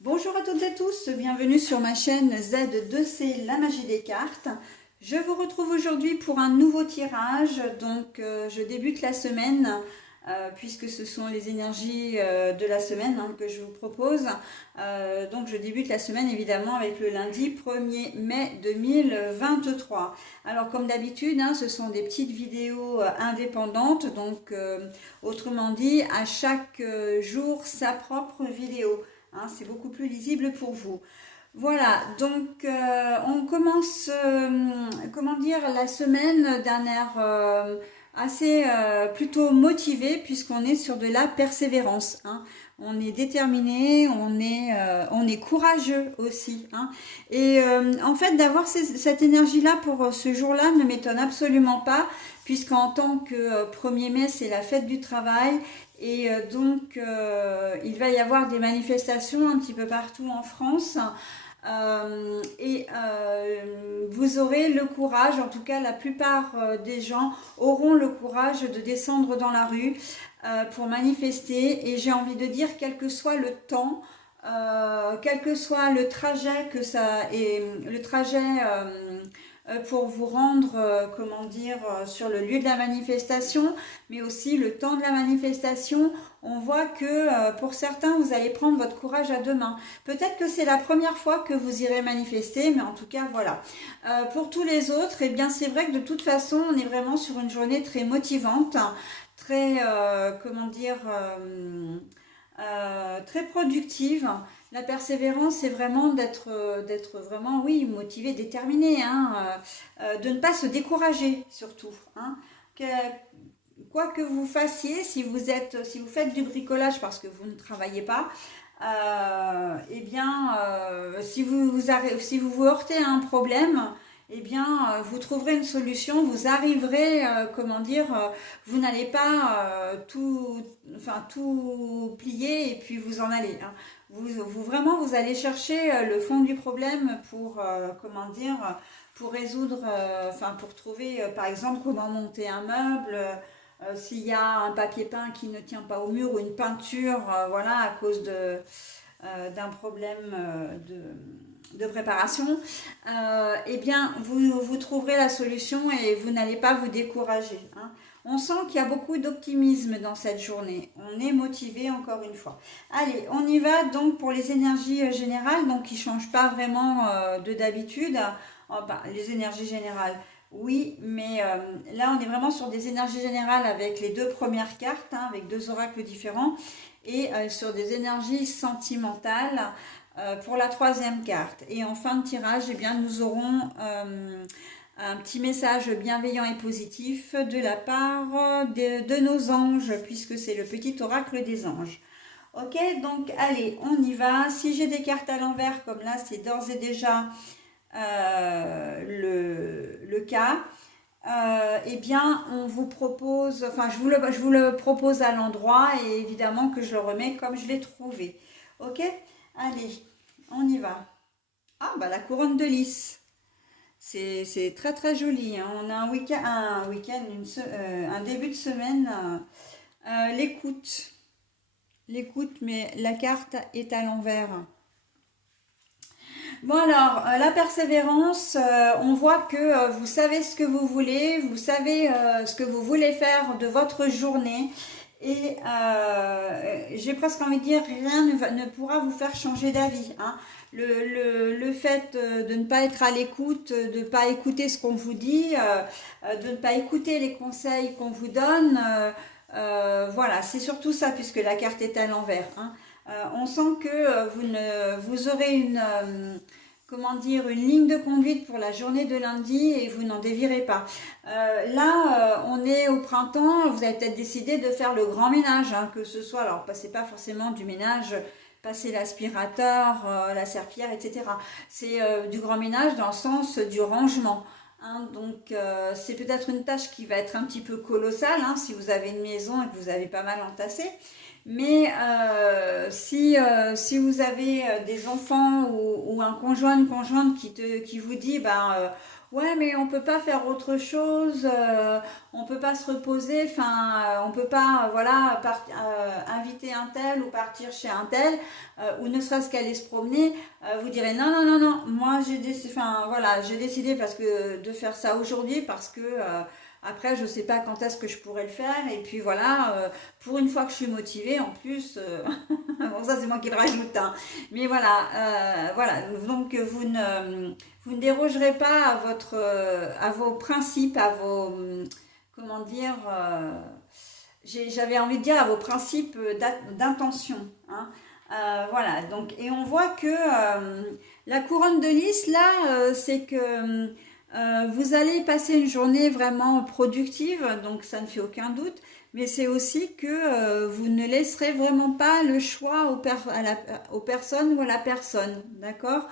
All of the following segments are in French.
Bonjour à toutes et tous, bienvenue sur ma chaîne Z2C, la magie des cartes. Je vous retrouve aujourd'hui pour un nouveau tirage, je débute la semaine, puisque ce sont les énergies de la semaine que je vous propose. Donc je débute la semaine évidemment avec le lundi 1er mai 2023. Alors comme d'habitude, ce sont des petites vidéos indépendantes, autrement dit, à chaque jour sa propre vidéo. C'est beaucoup plus lisible pour vous. Voilà, on commence, comment dire, la semaine d'un air assez plutôt motivé puisqu'on est sur de la persévérance. On est déterminé, on est courageux aussi. Et en fait, d'avoir cette énergie-là pour ce jour-là ne m'étonne absolument pas, puisqu'en tant que 1er mai, c'est la fête du travail. Et il va y avoir des manifestations un petit peu partout en France. Vous aurez le courage, en tout cas la plupart des gens auront le courage de descendre dans la rue pour manifester. Et j'ai envie de dire, quel que soit le temps, quel que soit le trajet que ça et le trajet pour vous rendre, comment dire, sur le lieu de la manifestation, mais aussi le temps de la manifestation, on voit que pour certains, vous allez prendre votre courage à deux mains. Peut-être que c'est la première fois que vous irez manifester, mais en tout cas, voilà. Pour tous les autres, eh bien, c'est vrai que de toute façon, on est vraiment sur une journée très motivante, très, comment dire, très productive. La persévérance, c'est vraiment d'être vraiment, oui, motivé, déterminé, de ne pas se décourager surtout. Que, quoi que vous fassiez, si vous faites du bricolage parce que vous ne travaillez pas, si vous vous heurtez à un problème, vous trouverez une solution, vous arriverez, vous n'allez pas tout plier et puis vous en allez. Vraiment, vous allez chercher le fond du problème pour, pour résoudre, pour trouver, par exemple, comment monter un meuble. S'il y a un papier peint qui ne tient pas au mur ou une peinture, voilà, à cause d'un problème de préparation, vous trouverez la solution et vous n'allez pas vous décourager. On sent qu'il y a beaucoup d'optimisme dans cette journée. On est motivé encore une fois. Allez, on y va donc pour les énergies générales, donc qui ne changent pas vraiment de d'habitude. Les énergies générales, oui, mais là on est vraiment sur des énergies générales avec les deux premières cartes, avec deux oracles différents, et sur des énergies sentimentales pour la troisième carte. Et en fin de tirage, nous aurons un petit message bienveillant et positif de la part de nos anges, puisque c'est le petit oracle des anges. Ok, donc allez, on y va. Si j'ai des cartes à l'envers, comme là, c'est d'ores et déjà le cas. On vous propose, je vous le propose à l'endroit et évidemment que je le remets comme je l'ai trouvé. Ok, allez, on y va. La couronne de lys. C'est très très joli. On a un début de semaine. L'écoute. L'écoute, mais la carte est à l'envers. Bon alors, la persévérance, on voit que vous savez ce que vous voulez, vous savez ce que vous voulez faire de votre journée et j'ai presque envie de dire, rien ne pourra vous faire changer d'avis. Le fait de ne pas être à l'écoute, de ne pas écouter ce qu'on vous dit, de ne pas écouter les conseils qu'on vous donne, voilà, c'est surtout ça puisque la carte est à l'envers. On sent que vous aurez une ligne de conduite pour la journée de lundi et vous n'en dévirez pas. On est au printemps, vous avez peut-être décidé de faire le grand ménage, que ce soit, alors c'est pas forcément du ménage, passer l'aspirateur, la serpillière, etc. C'est du grand ménage dans le sens du rangement. C'est peut-être une tâche qui va être un petit peu colossale si vous avez une maison et que vous avez pas mal entassé. Mais si si vous avez des enfants ou un conjoint, une conjointe qui vous dit, ouais, mais on peut pas faire autre chose, on peut pas se reposer, enfin, on peut pas, voilà, inviter un tel ou partir chez un tel, ou ne serait-ce qu'aller se promener, vous direz non, non, non, non, moi j'ai décidé, enfin, voilà, j'ai décidé parce que de faire ça aujourd'hui parce que après, je sais pas quand est-ce que je pourrais le faire, et puis voilà, pour une fois que je suis motivée, en plus, bon, ça c'est moi qui le rajoute, hein. Mais voilà, voilà, donc vous ne dérogerez pas à à vos principes, à vos, comment dire, j'avais envie de dire à vos principes d'intention, hein. Voilà, donc, et on voit que la couronne de lys, là, c'est que vous allez passer une journée vraiment productive, donc ça ne fait aucun doute, mais c'est aussi que vous ne laisserez vraiment pas le choix aux personnes ou à la personne, d'accord?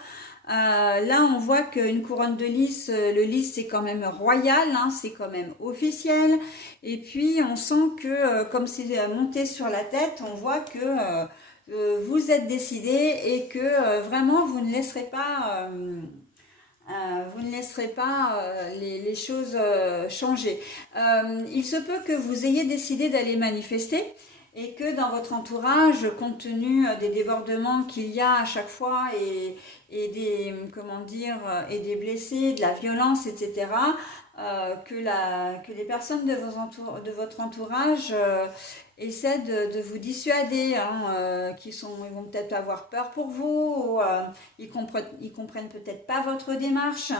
Là, on voit qu'une couronne de lys, le lys c'est quand même royal, hein, c'est quand même officiel. Et puis, on sent que comme c'est monté sur la tête, on voit que vous êtes décidé et que vraiment vous ne laisserez pas les choses changer. Il se peut que vous ayez décidé d'aller manifester et que dans votre entourage, compte tenu des débordements qu'il y a à chaque fois et des, comment dire, et des blessés, de la violence, etc., que les personnes de votre entourage essaient de vous dissuader, hein, ils vont peut-être avoir peur pour vous, ou, ils comprennent peut-être pas votre démarche,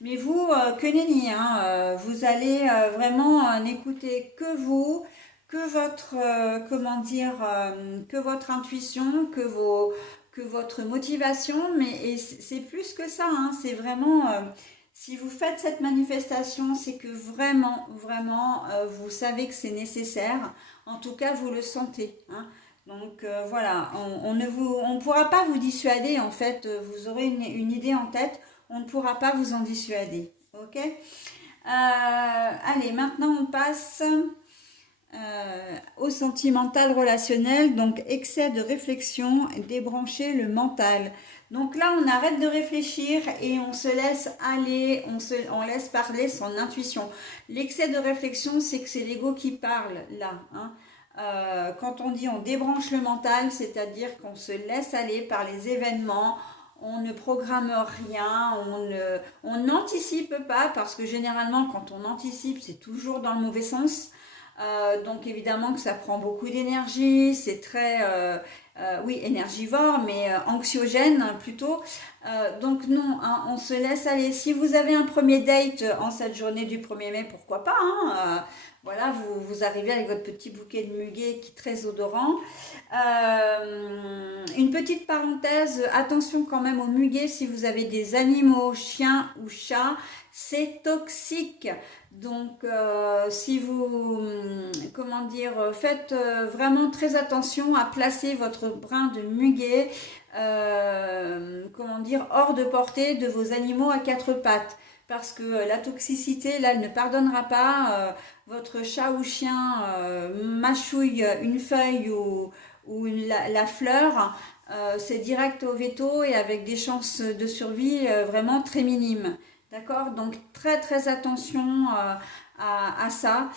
mais vous, que nenni, hein, vous allez vraiment n'écouter que vous, que votre, comment dire, que votre intuition, que votre motivation, mais et c'est plus que ça, hein, c'est vraiment, si vous faites cette manifestation, c'est que vraiment, vraiment, vous savez que c'est nécessaire. En tout cas, vous le sentez, hein. Donc voilà, on ne pourra pas vous dissuader, en fait, vous aurez une idée en tête, on ne pourra pas vous en dissuader. Ok. Allez, maintenant on passe au sentimental relationnel, donc excès de réflexion, débrancher le mental. Donc là, on arrête de réfléchir et on se laisse aller, on laisse parler son intuition. L'excès de réflexion, c'est que c'est l'ego qui parle là, hein. Quand on dit on débranche le mental, c'est-à-dire qu'on se laisse aller par les événements, on ne programme rien, on n'anticipe pas, parce que généralement quand on anticipe, c'est toujours dans le mauvais sens. Donc évidemment que ça prend beaucoup d'énergie, c'est très, oui, énergivore, mais anxiogène, hein, plutôt. Donc non, hein, on se laisse aller. Si vous avez un premier date en cette journée du 1er mai, pourquoi pas, hein, voilà, vous arrivez avec votre petit bouquet de muguet qui est très odorant. Une petite parenthèse, attention quand même aux muguets si vous avez des animaux, chiens ou chats, c'est toxique. Donc, si vous, comment dire, faites vraiment très attention à placer votre brin de muguet, comment dire, hors de portée de vos animaux à quatre pattes. Parce que la toxicité, là, elle ne pardonnera pas. Votre chat ou chien mâchouille une feuille ou la fleur, c'est direct au veto et avec des chances de survie vraiment très minimes. D'accord? Donc très très attention à ça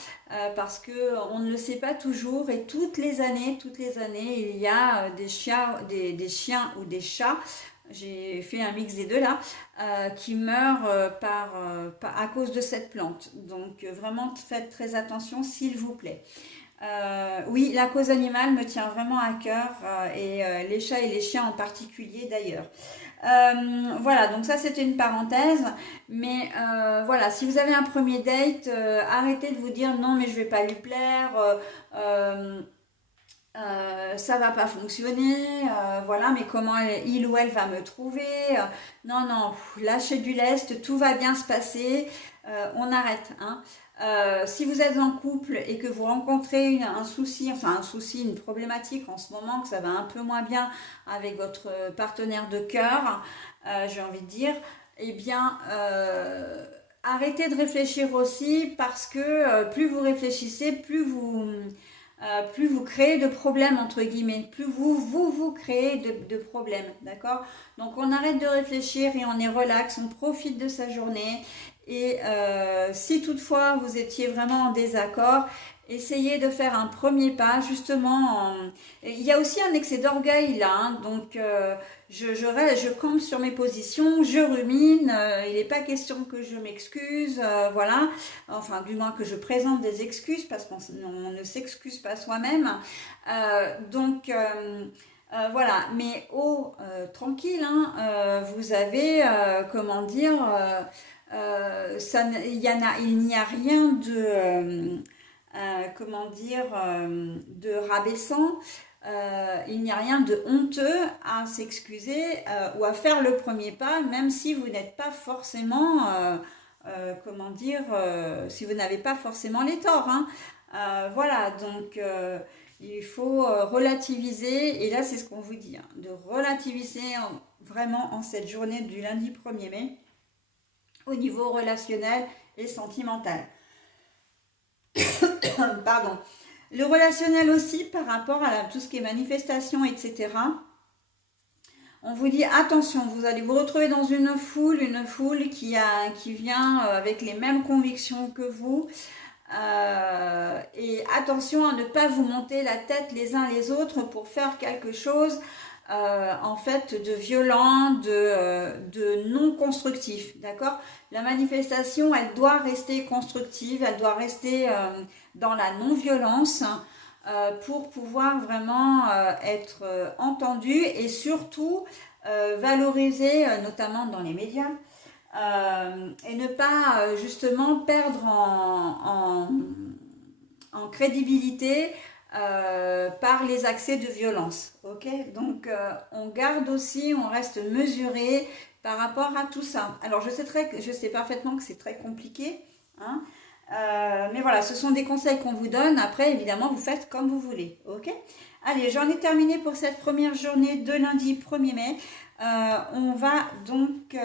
parce que on ne le sait pas toujours et toutes les années, il y a des chiens ou des chats. J'ai fait un mix des deux là qui meurent à cause de cette plante. Donc vraiment faites très attention s'il vous plaît. Oui, la cause animale me tient vraiment à cœur et les chats et les chiens en particulier d'ailleurs. Voilà, donc ça c'était une parenthèse, mais voilà, si vous avez un premier date, arrêtez de vous dire non mais je vais pas lui plaire, ça va pas fonctionner, voilà, mais comment il ou elle va me trouver, non, non, lâchez du lest, tout va bien se passer, on arrête, hein. Si vous êtes en couple et que vous rencontrez un souci, enfin un souci, une problématique en ce moment, que ça va un peu moins bien avec votre partenaire de cœur, j'ai envie de dire, eh bien, arrêtez de réfléchir aussi parce que plus vous réfléchissez, plus plus vous créez de problèmes, entre guillemets, plus vous créez de problèmes, d'accord? Donc on arrête de réfléchir et on est relax, on profite de sa journée. Et si toutefois vous étiez vraiment en désaccord, essayez de faire un premier pas, justement. Il y a aussi un excès d'orgueil là, hein, donc je campe sur mes positions, je rumine, il n'est pas question que je m'excuse, voilà, enfin du moins que je présente des excuses parce qu'on ne s'excuse pas soi-même. Voilà, mais tranquille, hein, vous avez, comment dire, il n'y a rien de, comment dire, de rabaissant. Il n'y a rien de honteux à s'excuser ou à faire le premier pas, même si vous n'êtes pas forcément, comment dire, si vous n'avez pas forcément les torts, hein. Voilà, donc il faut relativiser, et là c'est ce qu'on vous dit, hein, de relativiser vraiment en cette journée du lundi 1er mai au niveau relationnel et sentimental. Pardon. Le relationnel aussi par rapport à tout ce qui est manifestation, etc. On vous dit attention, vous allez vous retrouver dans une foule qui vient avec les mêmes convictions que vous. Et attention à ne pas vous monter la tête les uns les autres pour faire quelque chose en fait de violent, de non constructif, d'accord? La manifestation, elle doit rester constructive, elle doit rester dans la non-violence pour pouvoir vraiment être entendue et surtout valoriser, notamment dans les médias, et ne pas justement perdre en crédibilité par les accès de violence. Ok, donc on garde aussi, on reste mesuré par rapport à tout ça. Alors je sais parfaitement que c'est très compliqué, hein, mais voilà, ce sont des conseils qu'on vous donne. Après, évidemment, vous faites comme vous voulez. Ok, allez, j'en ai terminé pour cette première journée de lundi 1er mai. On va donc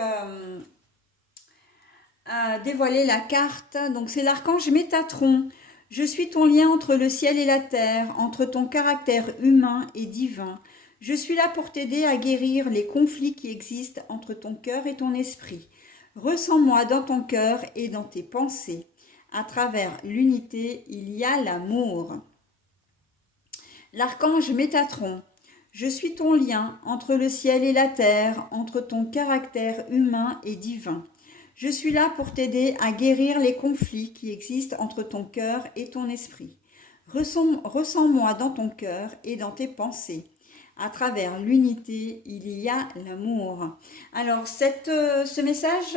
dévoiler la carte. Donc c'est l'archange Métatron. Je suis ton lien entre le ciel et la terre, entre ton caractère humain et divin. Je suis là pour t'aider à guérir les conflits qui existent entre ton cœur et ton esprit. Ressens-moi dans ton cœur et dans tes pensées. À travers l'unité, il y a l'amour. L'archange Métatron. Je suis ton lien entre le ciel et la terre, entre ton caractère humain et divin. Je suis là pour t'aider à guérir les conflits qui existent entre ton cœur et ton esprit. Ressens-moi dans ton cœur et dans tes pensées. À travers l'unité, il y a l'amour. Alors, ce message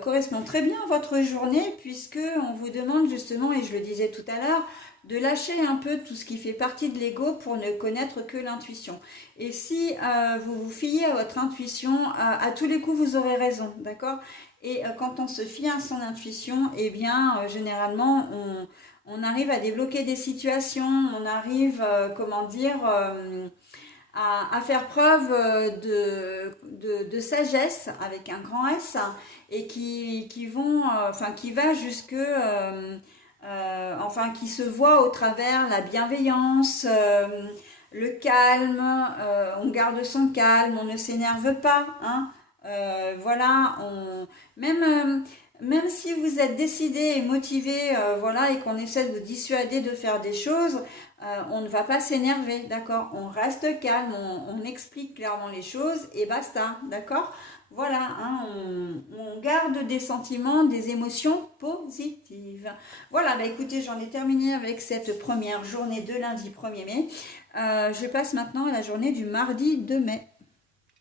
correspond très bien à votre journée puisque on vous demande justement, et je le disais tout à l'heure, de lâcher un peu tout ce qui fait partie de l'ego pour ne connaître que l'intuition. Et si vous vous fiez à votre intuition, à tous les coups, vous aurez raison, d'accord ? Et quand on se fie à son intuition, eh bien, généralement, on arrive à débloquer des situations, on arrive, à faire preuve de sagesse avec un grand S et qui va jusque, qui se voit au travers la bienveillance, le calme, on garde son calme, on ne s'énerve pas, hein. Voilà, même si vous êtes décidé et motivé, voilà, et qu'on essaie de vous dissuader de faire des choses, on ne va pas s'énerver, d'accord? On reste calme, on explique clairement les choses et basta, d'accord? Voilà, hein, on garde des sentiments, des émotions positives. Voilà, bah écoutez, j'en ai terminé avec cette première journée de lundi 1er mai. Je passe maintenant à la journée du mardi 2 mai.